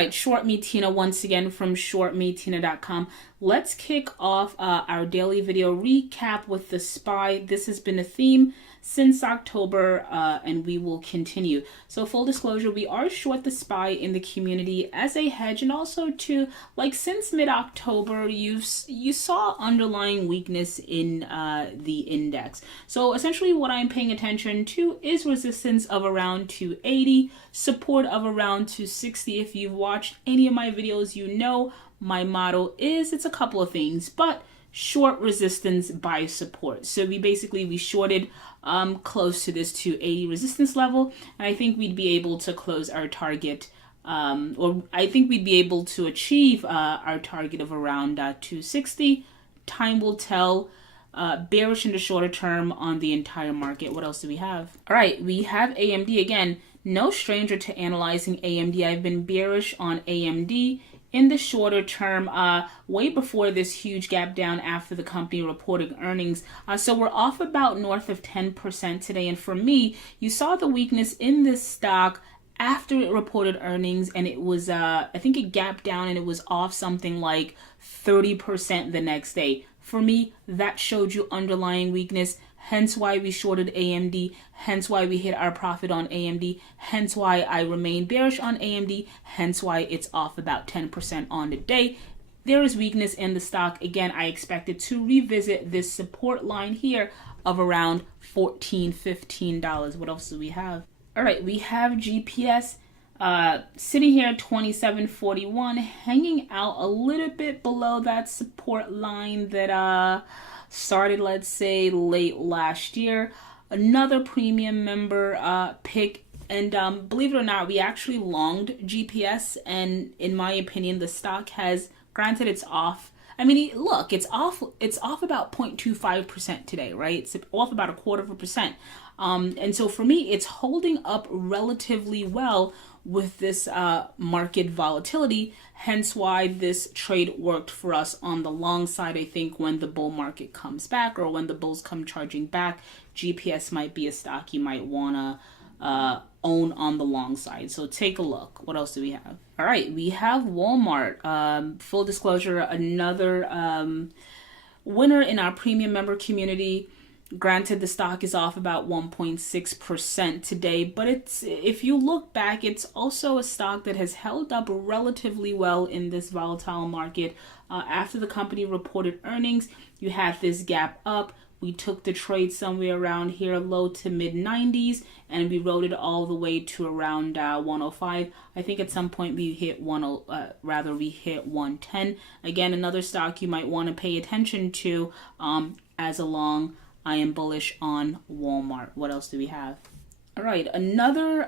right, ShortMeTina once again from ShortMeTina.com. Let's kick off our daily video recap with the SPY. This has been a theme since October, and we will continue. So full disclosure, we are short the SPY in the community as a hedge, and also to, like, since mid-October, you saw underlying weakness in the index. So essentially what I'm paying attention to is resistance of around 280, support of around 260. If you've watched any of my videos, you know my motto is, it's a couple of things, but short resistance, buy support. So we shorted close to this 280 resistance level, and I think we'd be able to close our target, or I think we'd be able to achieve our target of around 260. Time will tell. Bearish in the shorter term on the entire market. What else do we have? All right, we have AMD again. No stranger to analyzing AMD. I've been bearish on AMD in the shorter term, way before this huge gap down after the company reported earnings. So we're off about north of 10% today. And for me, you saw the weakness in this stock after it reported earnings, and it was, I think it gapped down and it was off something like 30% the next day. For me, that showed you underlying weakness, hence why we shorted AMD, hence why we hit our profit on AMD, hence why I remain bearish on AMD, hence why it's off about 10% on the day. There is weakness in the stock. Again, I expected to revisit this support line here of around $14, $15. What else do we have? All right, we have GPS sitting here at 27.41, hanging out a little bit below that support line that started, let's say, late last year. Another premium member pick, and believe it or not, we actually longed GPS, and in my opinion, the stock has, granted it's off. I mean, look, it's off about 0.25% today, right? It's off about 0.25%. And so for me, it's holding up relatively well with this market volatility, hence why this trade worked for us on the long side. I think when the bull market comes back, or when the bulls come charging back, GPS might be a stock you might want to own on the long side. So take a look. What else do we have? All right, we have Walmart. Full disclosure, another winner in our premium member community. Granted, the stock is off about 1.6% today, but if you look back, it's also a stock that has held up relatively well in this volatile market. After the company reported earnings, you had this gap up. We took the trade somewhere around here, low to mid 90s, and we rode it all the way to around 105. I think at some point we hit 110. Again, another stock you might want to pay attention to as a long. I am bullish on Walmart. What else do we have? All right, another,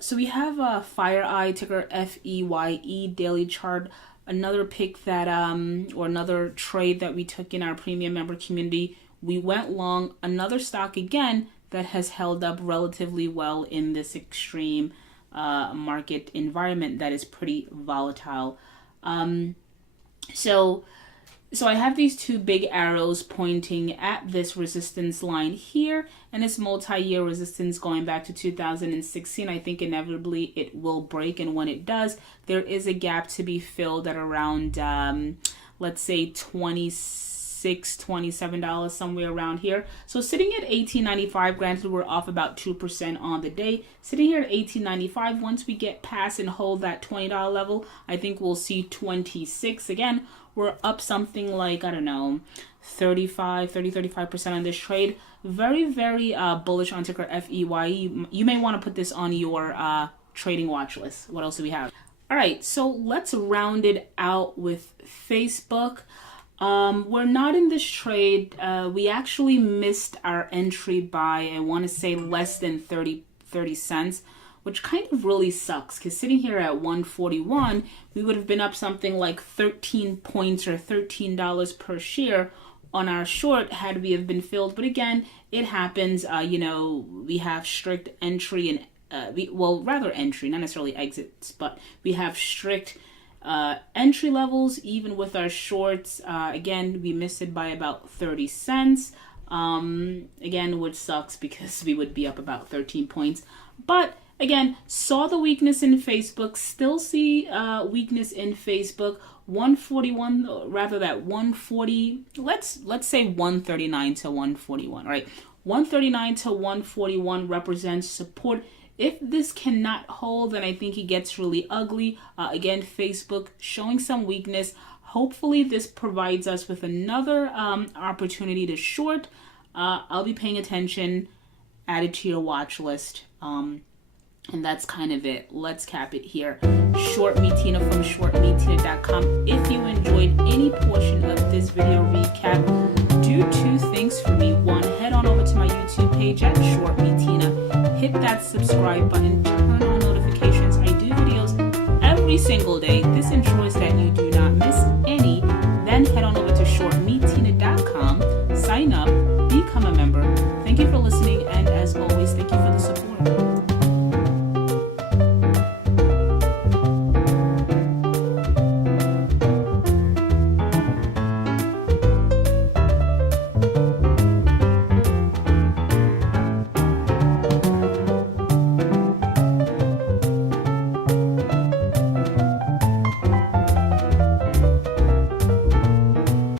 so we have a FireEye, ticker FEYE, daily chart. Another pick that, or another trade that we took in our premium member community. We went long, another stock again that has held up relatively well in this extreme market environment that is pretty volatile. So I have these two big arrows pointing at this resistance line here, and this multi-year resistance going back to 2016. I think inevitably it will break, and when it does, there is a gap to be filled at around, let's say $27, somewhere around here. So sitting at $18.95, granted we're off about 2% on the day. Sitting here at $18.95, once we get past and hold that $20 level, I think we'll see 26 again. We're up something like, I don't know, 35% on this trade. Very, very bullish on ticker FEYE. You may want to put this on your trading watch list. What else do we have? All right, so let's round it out with Facebook. We're not in this trade. We actually missed our entry by, I want to say, less than 30 cents. Which kind of really sucks, because sitting here at 141, we would have been up something like 13 points or $13 per share on our short had we have been filled. But again, it happens. You know, we have strict entry and rather entry, not necessarily exits, but we have strict entry levels even with our shorts. Again, we missed it by about 30 cents. Again, which sucks because we would be up about 13 points. But Again, saw the weakness in Facebook, still see weakness in Facebook. 141, rather that 140, let's say 139 to 141, right? 139 to 141 represents support. If this cannot hold, then I think it gets really ugly. Again, Facebook showing some weakness. Hopefully this provides us with another opportunity to short. I'll be paying attention. Add it to your watch list. And that's kind of it. Let's cap it here. ShortMeTina from ShortMeTina.com. If you enjoyed any portion of this video recap, do two things for me. One, head on over to my YouTube page at ShortMeTina. Hit that subscribe button. Turn on